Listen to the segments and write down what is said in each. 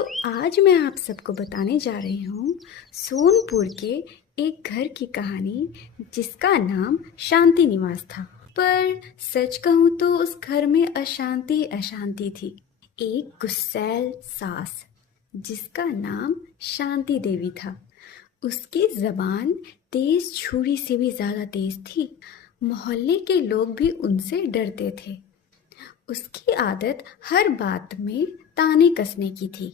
तो आज मैं आप सबको बताने जा रही हूँ सोनपुर के एक घर की कहानी जिसका नाम शांति निवास था। पर सच कहूँ तो उस घर में अशांति अशांति थी। एक गुस्सैल सास जिसका नाम शांति देवी था। उसकी जबान तेज छुरी से भी ज्यादा तेज थी। मोहल्ले के लोग भी उनसे डरते थे। उसकी आदत हर बात में ताने कसने की थी।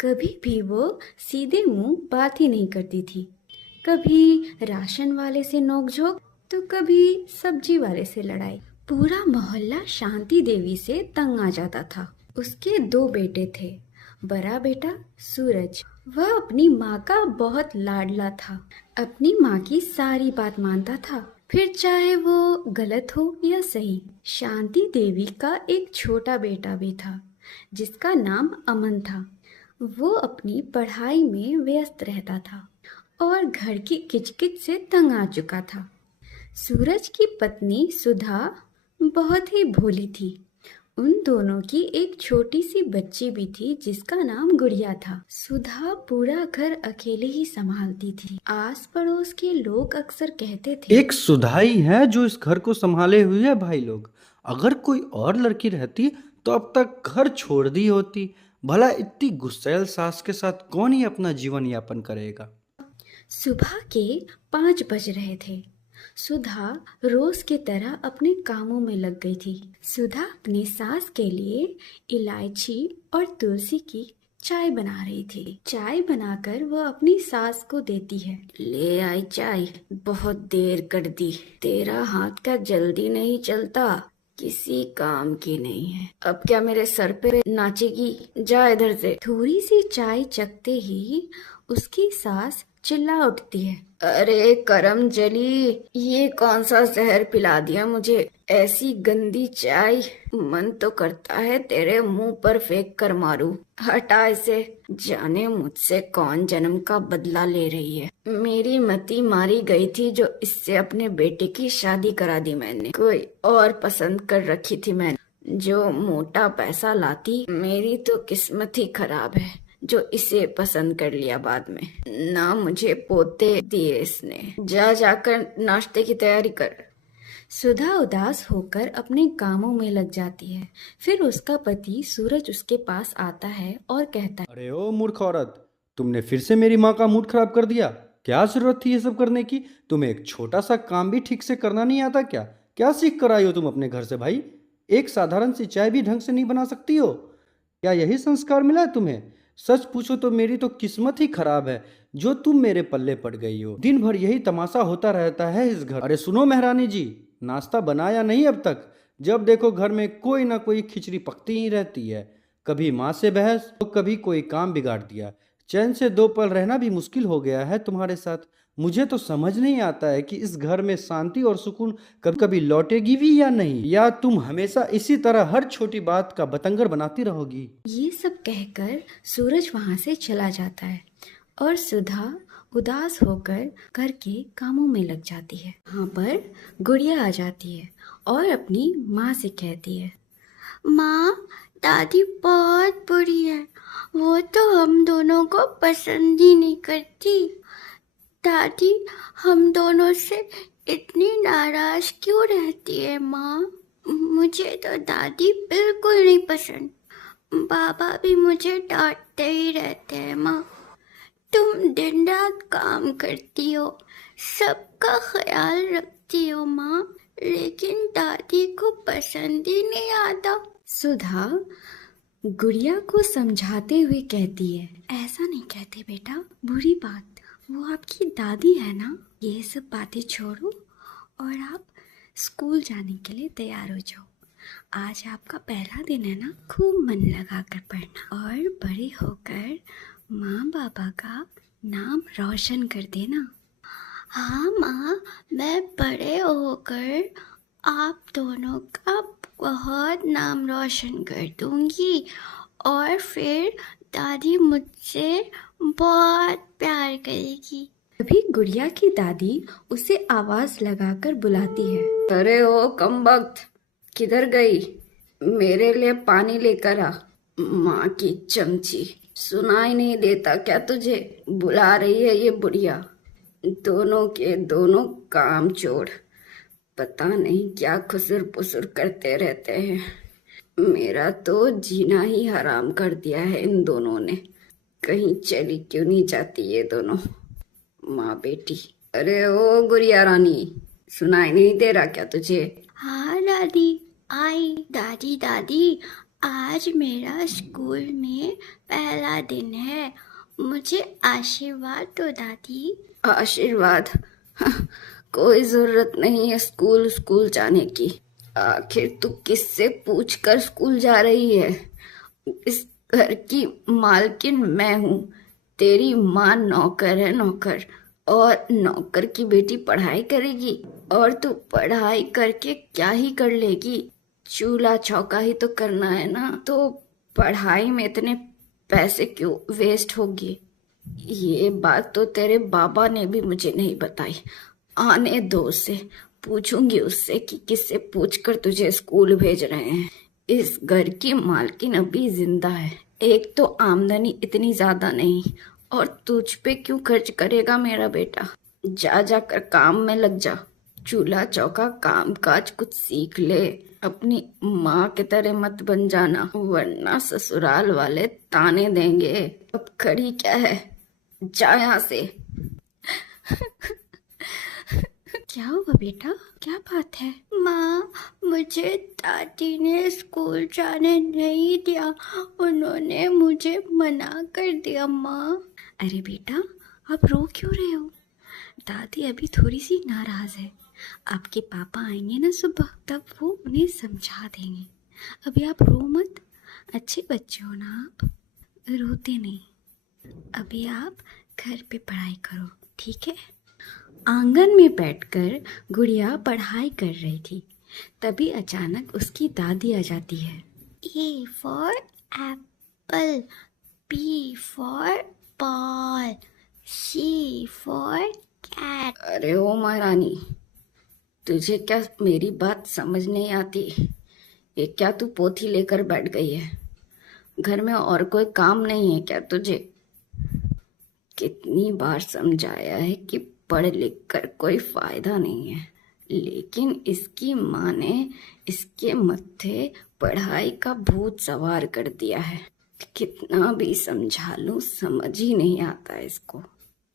कभी भी वो सीधे मुंह बात ही नहीं करती थी। कभी राशन वाले से नोकझोंक तो कभी सब्जी वाले से लड़ाई। पूरा मोहल्ला शांति देवी से तंग आ जाता था। उसके दो बेटे थे। बड़ा बेटा सूरज, वह अपनी माँ का बहुत लाडला था। अपनी माँ की सारी बात मानता था, फिर चाहे वो गलत हो या सही। शांति देवी का एक छोटा बेटा भी था जिसका नाम अमन था। वो अपनी पढ़ाई में व्यस्त रहता था और घर की किचकिच से तंग आ चुका था। सूरज की पत्नी सुधा बहुत ही भोली थी। उन दोनों की एक छोटी सी बच्ची भी थी जिसका नाम गुड़िया था। सुधा पूरा घर अकेले ही संभालती थी। आस पड़ोस के लोग अक्सर कहते थे, एक सुधा ही है जो इस घर को संभाले हुए है भाई लोग। अगर कोई और लड़की रहती तो अब तक घर छोड़ दी होती। भला इतनी गुस्सैल सास के साथ कौन ही अपना जीवन यापन करेगा। सुबह के 5 बज रहे थे। सुधा रोज की तरह अपने कामों में लग गई थी। सुधा अपनी सास के लिए इलायची और तुलसी की चाय बना रही थी। चाय बनाकर वह अपनी सास को देती है। ले आई चाय, बहुत देर कर दी। तेरा हाथ का जल्दी नहीं चलता, किसी काम की नहीं है। अब क्या मेरे सर पे नाचेगी? जा इधर से। थोड़ी सी चाय चखते ही उसकी सास चिल्ला उठती है, अरे करम जली, ये कौन सा जहर पिला दिया मुझे? ऐसी गंदी चाय, मन तो करता है तेरे मुंह पर फेंक कर मारूं। हटा इसे। जाने मुझसे कौन जन्म का बदला ले रही है। मेरी मती मारी गई थी जो इससे अपने बेटे की शादी करा दी मैंने। कोई और पसंद कर रखी थी मैंने जो मोटा पैसा लाती। मेरी तो किस्मत ही खराब है जो इसे पसंद कर लिया बाद में। ना मुझे पोते दिए इसने। जा जाकर नाश्ते की तैयारी कर। सुधा उदास होकर अपने कामों में लग जाती है। फिर उसका पति सूरज उसके पास आता है और कहता है, अरे ओ मूर्ख औरत, तुमने फिर से मेरी माँ का मूड खराब कर दिया। क्या जरूरत थी ये सब करने की? तुम्हें एक छोटा सा काम भी ठीक से करना नहीं आता क्या? क्या सीख कर आई हो तुम अपने घर से भाई? एक साधारण सी चाय भी ढंग से नहीं बना सकती हो? क्या यही संस्कार मिला है तुम्हें? सच पूछो तो मेरी तो किस्मत ही खराब है जो तुम मेरे पल्ले पड़ गई हो। दिन भर यही तमाशा होता रहता है इस घर। अरे सुनो महारानी जी, नाश्ता बनाया नहीं अब तक? जब देखो घर में कोई ना कोई खिचड़ी पकती ही रहती है। कभी माँ से बहस तो कभी कोई काम बिगाड़ दिया। चैन से 2 पल रहना भी मुश्किल हो गया है तुम्हारे साथ। मुझे तो समझ नहीं आता है कि इस घर में शांति और सुकून कभी कभी लौटेगी भी या नहीं, या तुम हमेशा इसी तरह हर छोटी बात का बतंगर बनाती रहोगी। ये सब कहकर सूरज वहां से चला जाता है और सुधा उदास होकर घर के कामों में लग जाती है। वहाँ पर गुड़िया आ जाती है और अपनी माँ से कहती है, माँ, दादी बहुत बुरी है। वो तो हम दोनों को पसंद ही नहीं करती। दादी हम दोनों से इतनी नाराज क्यों रहती है माँ? मुझे तो दादी बिल्कुल नहीं पसंद। बाबा भी मुझे डांटते ही रहते हैं माँ। तुम दिन रात काम करती हो, सबका ख्याल रखती हो माँ, लेकिन दादी को पसंद ही नहीं आता। सुधा गुड़िया को समझाते हुए कहती है, ऐसा नहीं कहते बेटा, बुरी बात, वो आपकी दादी है ना। ये सब बातें छोड़ो और आप स्कूल जाने के लिए तैयार हो जाओ। आज आपका पहला दिन है ना, खूब मन लगा कर पढ़ना और बड़े होकर माँ बाबा का नाम रोशन कर देना। हाँ माँ, मैं बड़े होकर आप दोनों का बहुत नाम रोशन कर दूंगी और फिर दादी मुझसे बहुत प्यार करेगी। तभी गुड़िया की दादी उसे आवाज लगाकर बुलाती है, अरे ओ कमबख्त, किधर गई? मेरे लिए पानी लेकर आ। माँ की चमची। सुनाई नहीं देता क्या तुझे? बुला रही है ये बुढ़िया। दोनों के दोनों कामचोर, पता नहीं क्या खुसुर पुसुर करते रहते हैं। मेरा तो जीना ही हराम कर दिया है इन दोनों ने। कहीं चली क्यों नहीं जाती ये दोनों माँ बेटी। अरे ओ गुड़िया रानी, सुनाई नहीं दे रहा क्या तुझे? हाँ दादी, आई। दादी दादी, आज मेरा स्कूल में पहला दिन है, मुझे आशीर्वाद दो दादी। आशीर्वाद? कोई जरूरत नहीं है स्कूल स्कूल जाने की। आखिर तू किससे पूछकर स्कूल जा रही है? इस घर की मालकिन मैं हूँ। तेरी माँ नौकर है, नौकर। और नौकर की बेटी पढ़ाई करेगी, और तू पढ़ाई करके क्या ही कर लेगी? चूल्हा चौका ही तो करना है ना। तो पढ़ाई में इतने पैसे क्यों वेस्ट होगी? ये बात तो तेरे बाबा ने भी मुझे नहीं बताई। आने दो उसे, पूछूंगी उससे कि किससे पूछकर तुझे स्कूल भेज रहे हैं। इस घर की मालकिन अभी जिंदा है। एक तो आमदनी इतनी ज्यादा नहीं, और तुझ पे क्यों खर्च करेगा मेरा बेटा? जा जाकर काम में लग जा। चूल्हा चौका काम काज कुछ सीख ले। अपनी माँ की तरह मत बन जाना, वरना ससुराल वाले ताने देंगे। अब खड़ी क्या है, जा यहाँ से। क्या हुआ बेटा, क्या बात है? माँ, मुझे दादी ने स्कूल जाने नहीं दिया, उन्होंने मुझे मना कर दिया माँ। अरे बेटा, आप रो क्यों रहे हो? दादी अभी थोड़ी सी नाराज है। आपके पापा आएंगे ना सुबह, तब वो उन्हें समझा देंगे। अभी आप रो मत, अच्छे बच्चे हो ना आप, रोते नहीं। अभी आप घर पे पढ़ाई करो, ठीक है? आंगन में बैठकर गुड़िया पढ़ाई कर रही थी। तभी अचानक उसकी दादी आ जाती है। A for apple, B for ball, C for cat. अरे ओ महारानी, तुझे क्या मेरी बात समझ नहीं आती? ये क्या तू पोथी लेकर बैठ गई है? घर में और कोई काम नहीं है क्या तुझे? कितनी बार समझाया है कि पढ़ लिख कर कोई फायदा नहीं है, लेकिन इसकी माँ ने इसके मत्थे पढ़ाई का भूत सवार कर दिया है। कितना भी समझा लूं, समझ ही नहीं आता इसको।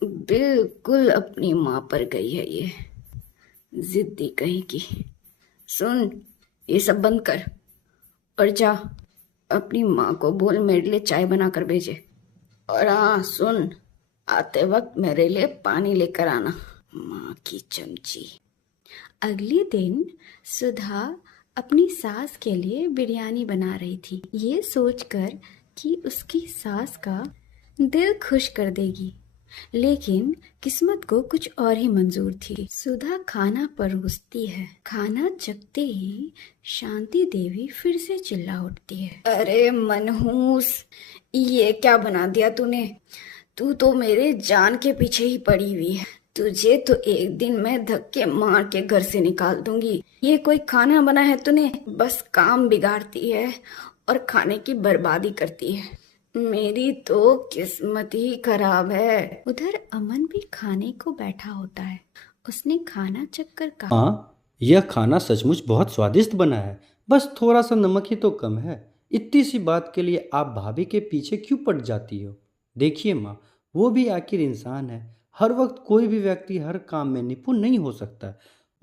बिल्कुल अपनी माँ पर गई है ये, जिद्दी कहीं की। सुन, ये सब बंद कर और जा अपनी माँ को बोल मेरे लिए चाय बना कर भेजे। और हाँ सुन, आते वक्त मेरे लिए पानी लेकर आना, माँ की चमची। अगले दिन सुधा अपनी सास के लिए बिरयानी बना रही थी, ये सोचकर कि उसकी सास का दिल खुश कर देगी। लेकिन किस्मत को कुछ और ही मंजूर थी। सुधा खाना परोसती है। खाना चखते ही शांति देवी फिर से चिल्ला उठती है। अरे मनहूस, ये क्या बना दिया तूने? तू तो मेरे जान के पीछे ही पड़ी हुई है। तुझे तो एक दिन मैं धक्के मार के घर से निकाल दूंगी। ये कोई खाना बना है तूने? बस काम बिगाड़ती है और खाने की बर्बादी करती है। मेरी तो किस्मत ही खराब है। उधर अमन भी खाने को बैठा होता है। उसने खाना चखकर कहा, हाँ, यह खाना सचमुच बहुत स्वादिष्ट बना है, बस थोड़ा सा नमक ही तो कम है। इतनी सी बात के लिए आप भाभी के पीछे क्यों पड़ जाती हो? देखिए माँ, वो भी आखिर इंसान है। हर वक्त कोई भी व्यक्ति हर काम में निपुण नहीं हो सकता।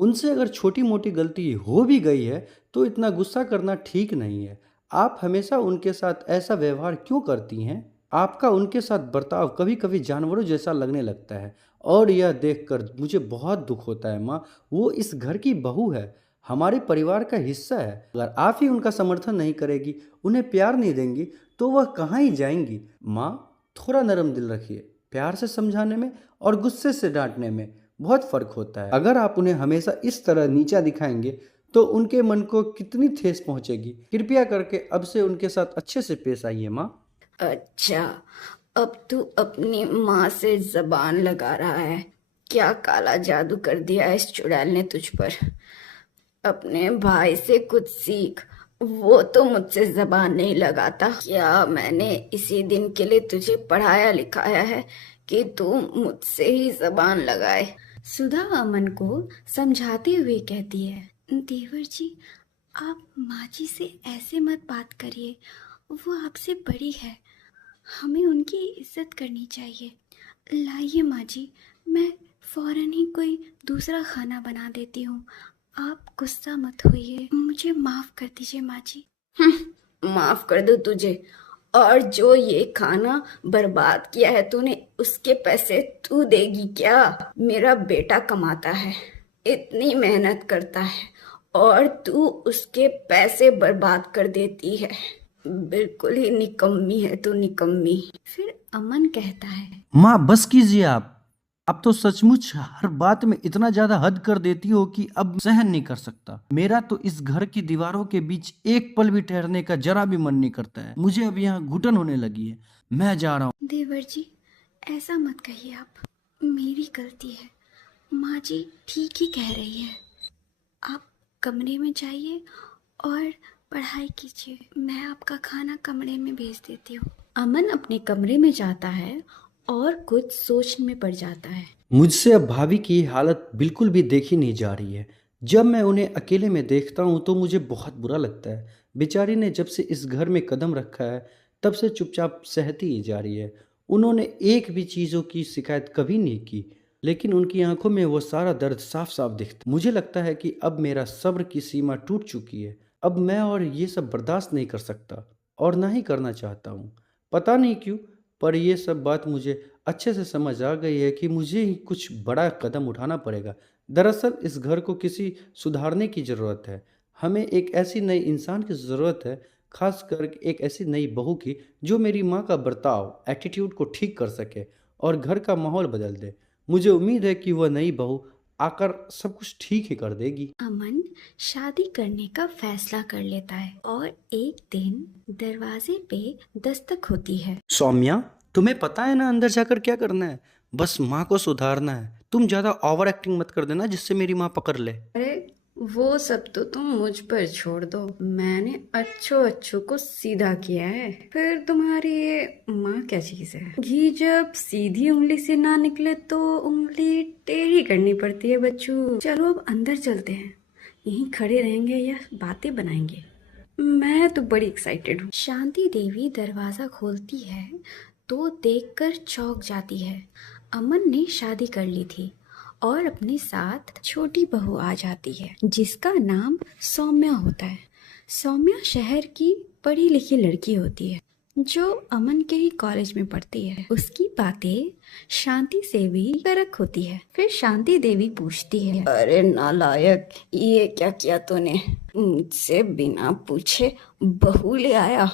उनसे अगर छोटी मोटी गलती हो भी गई है तो इतना गुस्सा करना ठीक नहीं है। आप हमेशा उनके साथ ऐसा व्यवहार क्यों करती हैं? आपका उनके साथ बर्ताव कभी कभी जानवरों जैसा लगने लगता है, और यह देखकर मुझे बहुत दुख होता है माँ। वो इस घर की बहू है, हमारे परिवार का हिस्सा है। अगर आप ही उनका समर्थन नहीं करेगी, उन्हें प्यार नहीं देंगी, तो वह कहाँ ही जाएंगी? माँ, थोड़ा नरम दिल रखिए। प्यार से समझाने में और गुस्से से डांटने में बहुत फर्क होता है। अगर आप उन्हें हमेशा इस तरह नीचा दिखाएंगे तो उनके मन को कितनी ठेस पहुंचेगी। कृपया करके अब से उनके साथ अच्छे से पेश आइए माँ। अच्छा, अब तू अपनी माँ से जबान लगा रहा है? क्या काला जादू कर दिया इस चुड़ैल ने तुझ पर? अपने भाई से कुछ सीख, वो तो मुझसे जबान नहीं लगाता। क्या मैंने इसी दिन के लिए तुझे पढ़ाया लिखाया है कि तू मुझसे ही जबान लगाए? सुधा अमन को समझाते हुए कहती है, देवर जी, आप माँ जी से ऐसे मत बात करिए, वो आपसे बड़ी है, हमें उनकी इज्जत करनी चाहिए। लाइए माँ जी, मैं फौरन ही कोई दूसरा खाना बना देती हूँ, आप गुस्सा मत होइए, मुझे माफ़ कर दीजिए माँ जी। माफ कर दो तुझे, और जो ये खाना बर्बाद किया है तूने, उसके पैसे तू देगी क्या? मेरा बेटा कमाता है, इतनी मेहनत करता है, और तू उसके पैसे बर्बाद कर देती है। बिल्कुल ही निकम्मी है तू, निकम्मी। फिर अमन कहता है, माँ बस कीजिए आप। अब तो सचमुच हर बात में इतना ज्यादा हद कर देती हो कि अब सहन नहीं कर सकता। मेरा तो इस घर की दीवारों के बीच एक पल भी ठहरने का जरा भी मन नहीं करता है। मुझे अब यहाँ घुटन होने लगी है। मैं जा रहा हूँ। देवर जी, ऐसा मत कहिए आप, मेरी गलती है, माँ जी ठीक ही कह रही है। आप कमरे में जाइए और पढ़ाई कीजिए, मैं आपका खाना कमरे में भेज देती हूँ। अमन अपने कमरे में जाता है और कुछ सोच में पड़ जाता है। मुझसे अब भाभी की हालत बिल्कुल भी देखी नहीं जा रही है। जब मैं उन्हें अकेले में देखता हूँ तो मुझे बहुत बुरा लगता है। बेचारी ने जब से इस घर में कदम रखा है तब से चुपचाप सहती ही जा रही है। उन्होंने एक भी चीज़ों की शिकायत कभी नहीं की, लेकिन उनकी आंखों में वो सारा दर्द साफ साफ दिखता। मुझे लगता है कि अब मेरा सब्र की सीमा टूट चुकी है। अब मैं और ये सब बर्दाश्त नहीं कर सकता और ना ही करना चाहता हूँ। पता नहीं क्यों, पर ये सब बात मुझे अच्छे से समझ आ गई है कि मुझे ही कुछ बड़ा कदम उठाना पड़ेगा। दरअसल इस घर को किसी सुधारने की ज़रूरत है। हमें एक ऐसी नई इंसान की ज़रूरत है, खासकर एक ऐसी नई बहू की जो मेरी माँ का बर्ताव, एटीट्यूड को ठीक कर सके और घर का माहौल बदल दे। मुझे उम्मीद है कि वह नई बहू आकर सब कुछ ठीक ही कर देगी। अमन शादी करने का फैसला कर लेता है और एक दिन दरवाजे पे दस्तक होती है। सौम्या, तुम्हें पता है ना अंदर जाकर क्या करना है? बस माँ को सुधारना है। तुम ज़्यादा ओवर एक्टिंग मत कर देना जिससे मेरी माँ पकड़ ले। अरे वो सब तो तुम मुझ पर छोड़ दो, मैंने अच्छो अच्छो को सीधा किया है। फिर तुम्हारी ये माँ क्या चीज है? घी जब सीधी उंगली से ना निकले तो उंगली टेढ़ी करनी पड़ती है बच्चू। चलो अब अंदर चलते हैं, यहीं खड़े रहेंगे या बातें बनाएंगे? मैं तो बड़ी एक्साइटेड हूँ। शांति देवी दरवाजा खोलती है तो देखकर चौंक जाती है। अमन ने शादी कर ली थी और अपने साथ छोटी बहू आ जाती है जिसका नाम सौम्या होता है। सौम्या शहर की पढ़ी लिखी लड़की होती है जो अमन के ही कॉलेज में पढ़ती है। उसकी बातें शांति से भी फर्क होती है। फिर शांति देवी पूछती है, अरे नालायक, ये क्या किया तूने? मुझसे बिना पूछे बहू ले आया,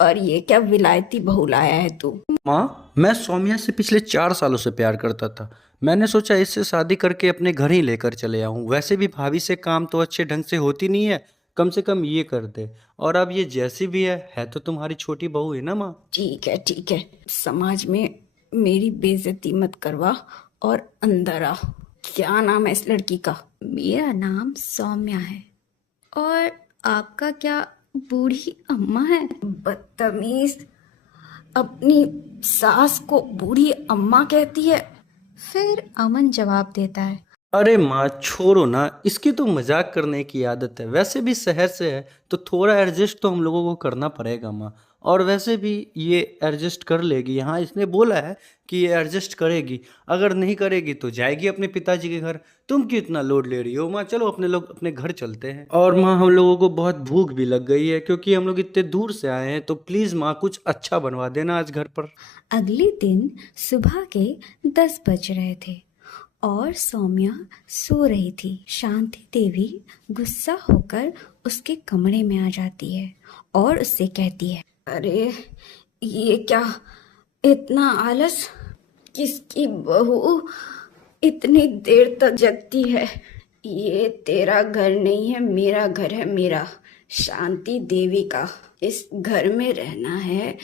और ये क्या विलायती बहू लाया है तू? माँ, मैं सौम्या से पिछले 4 सालों से प्यार करता था। मैंने सोचा इससे शादी करके अपने घर ही लेकर चले आऊँ। वैसे भी भाभी से काम तो अच्छे ढंग से होती नहीं है, कम से कम ये कर दे। और अब ये जैसी भी है तो तुम्हारी छोटी बहू है ना माँ। ठीक है ठीक है, समाज में मेरी बेइज्जती मत करवा और अंदर आ। क्या नाम है इस लड़की का? मेरा नाम सौम्या है और आपका क्या बूढ़ी अम्मा है? बदतमीज, अपनी सास को बूढ़ी अम्मा कहती है। फिर अमन जवाब देता है, अरे माँ छोड़ो ना, इसकी तो मजाक करने की आदत है। वैसे भी शहर से है तो थोड़ा एडजस्ट तो हम लोगों को करना पड़ेगा माँ। और वैसे भी ये एडजस्ट कर लेगी। यहाँ इसने बोला है कि ये एडजस्ट करेगी, अगर नहीं करेगी तो जाएगी अपने पिताजी के घर। तुम क्यों इतना लोड ले रही हो माँ? चलो अपने लोग अपने घर चलते हैं। और माँ, हम लोगों को बहुत भूख भी लग गई है क्योंकि हम लोग इतने दूर से आए हैं। तो प्लीज़ माँ कुछ अच्छा बनवा देना आज घर पर। अगले दिन सुबह के 10 बज रहे थे और सौम्या सो रही थी। शांति देवी गुस्सा होकर उसके कमरे में आ जाती है और उससे कहती है, अरे ये क्या, इतना आलस? किसकी बहू इतनी देर तक जगती है? ये तेरा घर नहीं है, मेरा घर है, मेरा, शांति देवी का। इस घर में रहना है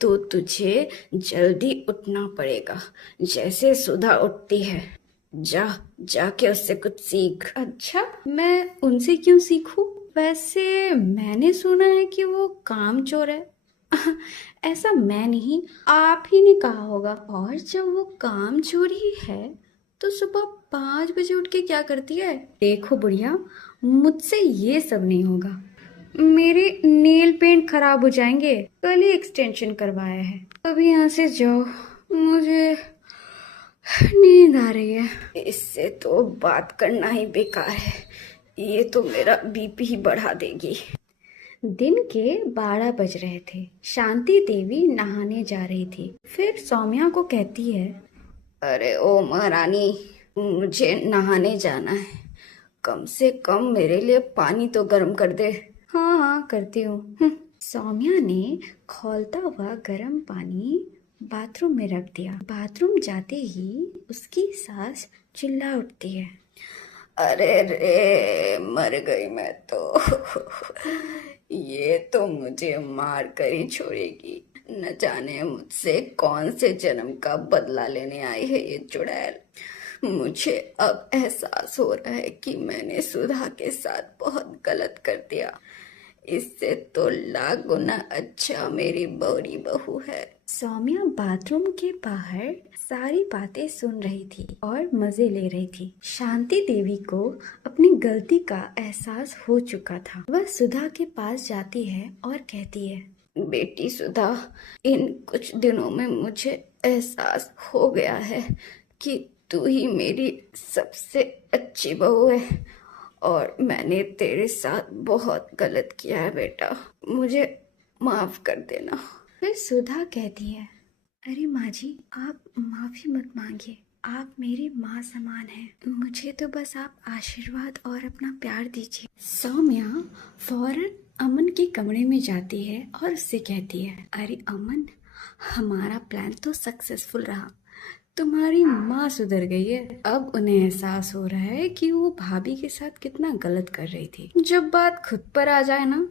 तो तुझे जल्दी उठना पड़ेगा, जैसे सुधा उठती है। जा जाके उससे कुछ सीख। अच्छा, मैं उनसे क्यों सीखूं? वैसे मैंने सुना है कि वो कामचोर है। ऐसा मैं नहीं, आप ही ने कहा होगा। और जब वो कामचोर ही है तो सुबह 5 बजे उठ के क्या करती है? देखो बुढ़िया, मुझसे ये सब नहीं होगा। मेरे नेल पेंट खराब हो जाएंगे, कल ही एक्सटेंशन करवाया है। अभी यहाँ से जाओ, मुझे नींद आ रही है। इससे तो बात करना ही बेकार है, ये तो मेरा बीपी ही बढ़ा देगी। दिन के 12 बज रहे थे। शांति देवी नहाने जा रही थी। फिर सौम्या को कहती है, अरे ओ महारानी, मुझे नहाने जाना है, कम से कम मेरे लिए पानी तो गर्म कर दे। हाँ हाँ करती हूँ। सौम्या ने खौलता हुआ गर्म पानी बाथरूम में रख दिया। बाथरूम जाते ही उसकी सास चिल्ला उठती है, अरे रे मर गई मैं तो। ये तो मुझे मार कर ही छोड़ेगी। न जाने मुझसे कौन से जन्म का बदला लेने आई है ये चुड़ैल। मुझे अब एहसास हो रहा है कि मैंने सुधा के साथ बहुत गलत कर दिया। इससे तो लाख गुना अच्छा मेरी बड़ी बहू है। सौम्या बाथरूम के बाहर सारी बातें सुन रही थी और मजे ले रही थी। शांति देवी को अपनी गलती का एहसास हो चुका था। वह सुधा के पास जाती है और कहती है, बेटी सुधा, इन कुछ दिनों में मुझे एहसास हो गया है कि तू ही मेरी सबसे अच्छी बहू है और मैंने तेरे साथ बहुत गलत किया है बेटा, मुझे माफ कर देना। फिर सुधा कहती है, अरे माँ जी, आप माफी मत मांगिए, आप मेरी माँ समान हैं। मुझे तो बस आप आशीर्वाद और अपना प्यार दीजिए। सौम्या फौरन अमन के कमरे में जाती है और उससे कहती है, अरे अमन, हमारा प्लान तो सक्सेसफुल रहा, तुम्हारी माँ सुधर गई है। अब उन्हें एहसास हो रहा है कि वो भाभी के साथ कितना गलत कर रही थी। जब बात खुद पर आ जाए ना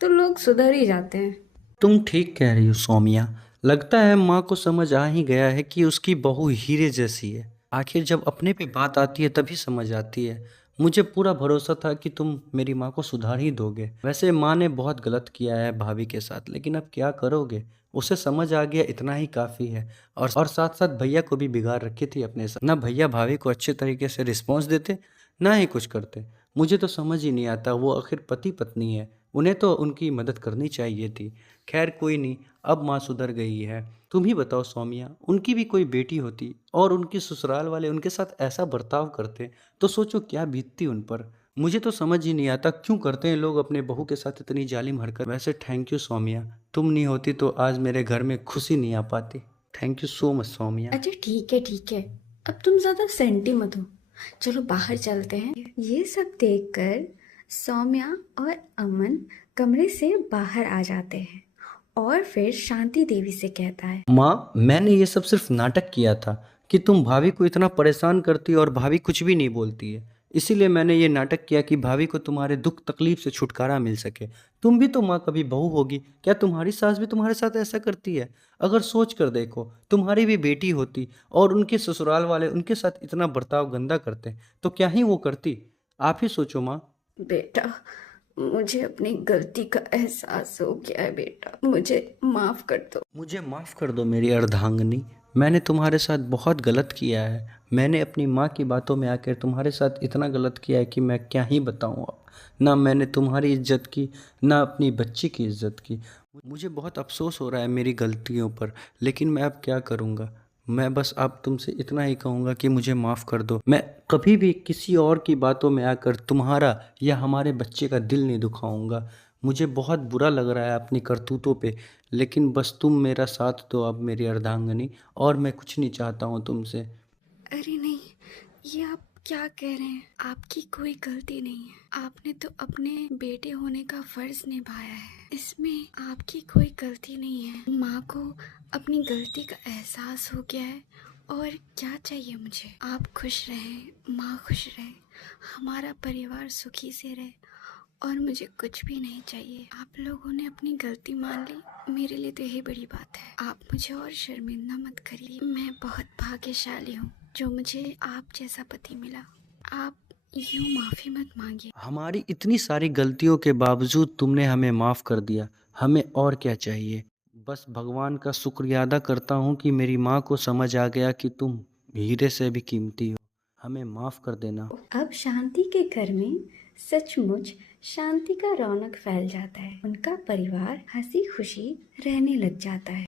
तो लोग सुधर ही जाते हैं। तुम ठीक कह रही हो सौम्या। लगता है माँ को समझ आ ही गया है कि उसकी बहू हीरे जैसी है। आखिर जब अपने पे बात आती है तभी समझ आती है। मुझे पूरा भरोसा था कि तुम मेरी माँ को सुधार ही दोगे। वैसे माँ ने बहुत गलत किया है भाभी के साथ, लेकिन अब क्या करोगे, उसे समझ आ गया, इतना ही काफ़ी है। और साथ साथ भैया को भी बिगाड़ रखी थी अपने साथ। ना भैया भाभी को अच्छे तरीके से रिस्पॉन्स देते, ना ही कुछ करते। मुझे तो समझ ही नहीं आता, वो आखिर पति पत्नी है, उन्हें तो उनकी मदद करनी चाहिए थी। खैर कोई नहीं, अब माँ सुधर गई है। तुम ही बताओ सौम्या, उनकी भी कोई बेटी होती और उनके ससुराल वाले उनके साथ ऐसा बर्ताव करते तो सोचो क्या बीतती उन पर। मुझे तो समझ ही नहीं आता क्यों करते हैं लोग अपने बहू के साथ इतनी जालिम हरकत। वैसे थैंक यू सौम्या, तुम नहीं होती तो आज मेरे घर में खुशी नहीं आ पाती। Thank you so much Soumya. अच्छा ठीक है ठीक है, अब तुम ज्यादा सेंटी मत हो, चलो बाहर चलते हैं। ये सब देखकर सौम्या और अमन कमरे से बाहर आ जाते हैं और फिर शांति देवी से कहता है, माँ, मैंने ये सब सिर्फ नाटक किया था कि तुम भाभी को इतना परेशान करती हो और भाभी कुछ भी नहीं बोलती है। इसीलिए मैंने ये नाटक किया कि भाभी को तुम्हारे दुख तकलीफ से छुटकारा मिल सके। तुम भी तो माँ कभी बहू होगी, क्या तुम्हारी सास भी तुम्हारे साथ ऐसा करती है? अगर सोच कर देखो, तुम्हारी भी बेटी होती और उनके ससुराल वाले उनके साथ इतना बर्ताव गंदा करते तो क्या ही वो करती। आप ही सोचो माँ। बेटा, मुझे अपनी गलती का एहसास हो गया है बेटा, मुझे माफ कर दो। मुझे माफ़ कर दो मेरी अर्धांगिनी, मैंने तुम्हारे साथ बहुत गलत किया है। मैंने अपनी माँ की बातों में आकर तुम्हारे साथ इतना गलत किया है कि मैं क्या ही बताऊँ अब। ना मैंने तुम्हारी इज्जत की, ना अपनी बच्ची की इज्जत की। मुझे बहुत अफसोस हो रहा है मेरी गलतियों पर, लेकिन मैं अब क्या करूँगा। मैं बस अब तुमसे इतना ही कहूँगा कि मुझे माफ़ कर दो। मैं कभी भी किसी और की बातों में आकर तुम्हारा या हमारे बच्चे का दिल नहीं दुखाऊंगा। मुझे बहुत बुरा लग रहा है अपनी करतूतों पे, लेकिन बस तुम मेरा साथ दो अब मेरी अर्धांगिनी, और मैं कुछ नहीं चाहता हूँ तुमसे। अरे नहीं, ये आप क्या कह रहे हैं? आपकी कोई गलती नहीं है, आपने तो अपने बेटे होने का फर्ज निभाया है, इसमें आपकी कोई गलती नहीं है। माँ को अपनी गलती का एहसास हो गया है और क्या चाहिए मुझे? आप खुश रहें, माँ खुश रहे, हमारा परिवार सुखी से रहे और मुझे कुछ भी नहीं चाहिए। आप लोगों ने अपनी गलती मान ली, मेरे लिए तो यही बड़ी बात है। आप मुझे और शर्मिंदा मत करिए। मैं बहुत भाग्यशाली हूँ जो मुझे आप जैसा पति मिला। आप यूँ माफ़ी मत मांगिए। हमारी इतनी सारी गलतियों के बावजूद तुमने हमें माफ़ कर दिया। हमें और क्या चाहिए? बस भगवान का शुक्रिया अदा करता हूँ कि मेरी माँ को समझ आ गया कि तुम हीरे से भी कीमती हो। हमें माफ़ कर देना। अब शांति के घर में सचमुच शांति का रौनक फैल जाता है। उनका परिवार हंसी खुशी रहने लग जाता है।